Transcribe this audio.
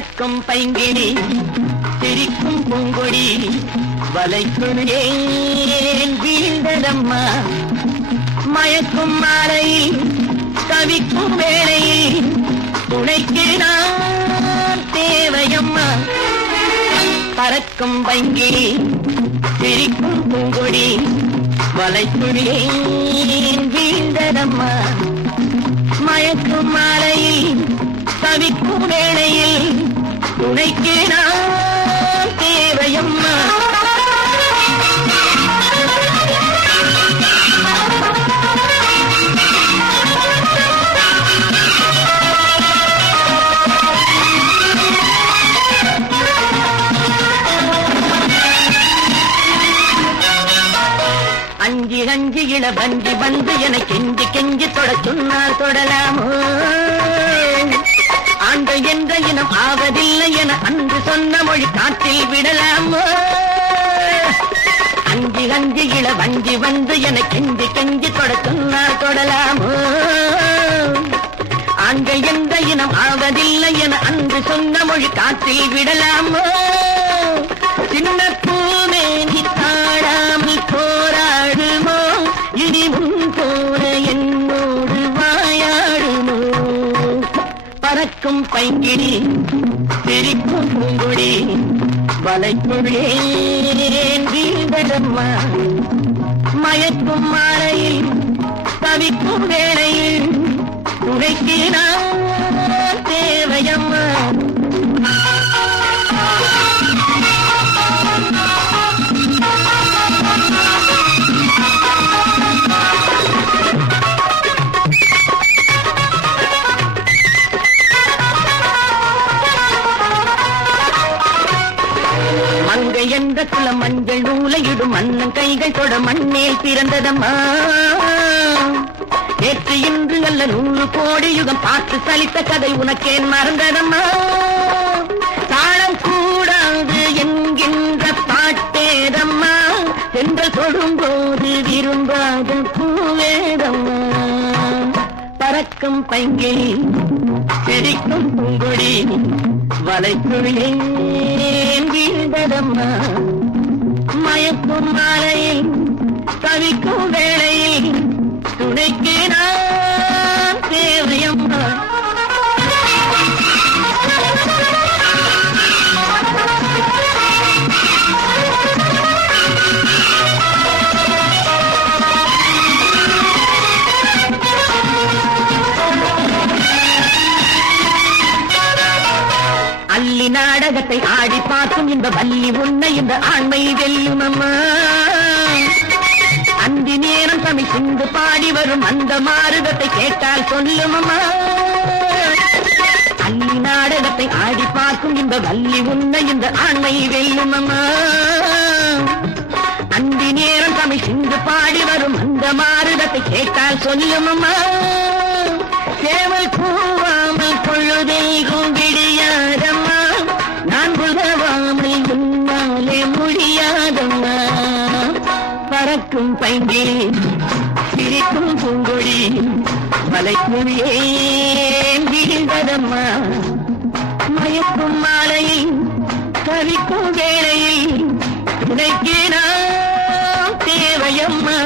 பறக்கும் பைங்கிடி சிரிக்கும் பூங்கொடி வலைக்குள் ஏன் வீழ்ந்ததம்மா? மயக்கும் மாலையில் தவிக்கும் வேளையில் துணைக்கு நான் தேவையம்மா? பறக்கும் பைங்கிடி சிரிக்கும் பூங்கொடி வலைக்குள் ஏன் வீழ்ந்ததம்மா? மயக்கும் மாலையில் தவிக்கும் வேளையில் துணைக்கு நான் தேவையம்மா. அஞ்சி அஞ்சி இள வஞ்சி வந்து என கெஞ்சி கெஞ்சி தொட சொன்னால் தொடலாமோ? என்ற இனம் ஆவதில்லை என அன்று சொன்ன மொழி காற்றில் விடலாமோ? அஞ்சு அஞ்சு இள வஞ்சி வந்து என கெஞ்சி கெஞ்சி தொட சொன்னால் தொடலாமோ? ஆண்கள் என்ற இனம் ஆவதில்லை என அன்று சொன்ன மொழி காற்றில் விடலாமோ? சின்ன பறக்கும் பைங்கிடி சிரிக்கும் பூங்குடி வலைக்குள்ளே வீழ்ந்ததம்மா மயக்கும் மாலையில் தவிக்கும் வேளையில் துணைக்கு நான் தேவையம்மா. என்ற குலம் மஞ்சள் நூலையிடும் மன்னன் கைகள் தொட மண்ணேல் பிறந்ததம்மா. நேற்று இன்று அல்ல நூறு கோடி யுகம் பார்த்து சலித்த கதை உனக்கேன் மறந்ததம்மா. தாளம் கூடாது என்கின்ற பாட்டேதம்மா. என்று தொடும்போது விரும்பாத பறக்கும் பைங்கிளி சிரிக்கும் பூங்கொடி வலைக்குள்ளே வீழ்ந்ததம்மா மயக்கும் மாலையில் தவிக்கும் வேளையில் துணைக்கு நாடகத்தை ஆடி பார்க்கும் இந்த வள்ளி உன்னை இந்த ஆண்மை வெல்லும் அம்மா அந்தி நேரம் தமிழ் சிந்து பாடி வரும் அந்த மாறுதத்தை கேட்டால் சொல்லும் அம்மா அள்ளி நாடகத்தை ஆடி பார்க்கும் இந்த வள்ளி உன்னை இந்த ஆண்மை வெல்லும் அம்மா அந்தி நேரம் தமிழ் சிந்து பாடி வரும் அந்த மாறுதத்தை கேட்டால் சொல்லும் அம்மா சேவல் பறக்கும் பைங்கே சிரிக்கும் பூங்கொடி மலைக்குழியே மயக்கும் மாலையில் கவிக்கும் வேளையில் துணைக்கு நான் தேவையம்மா.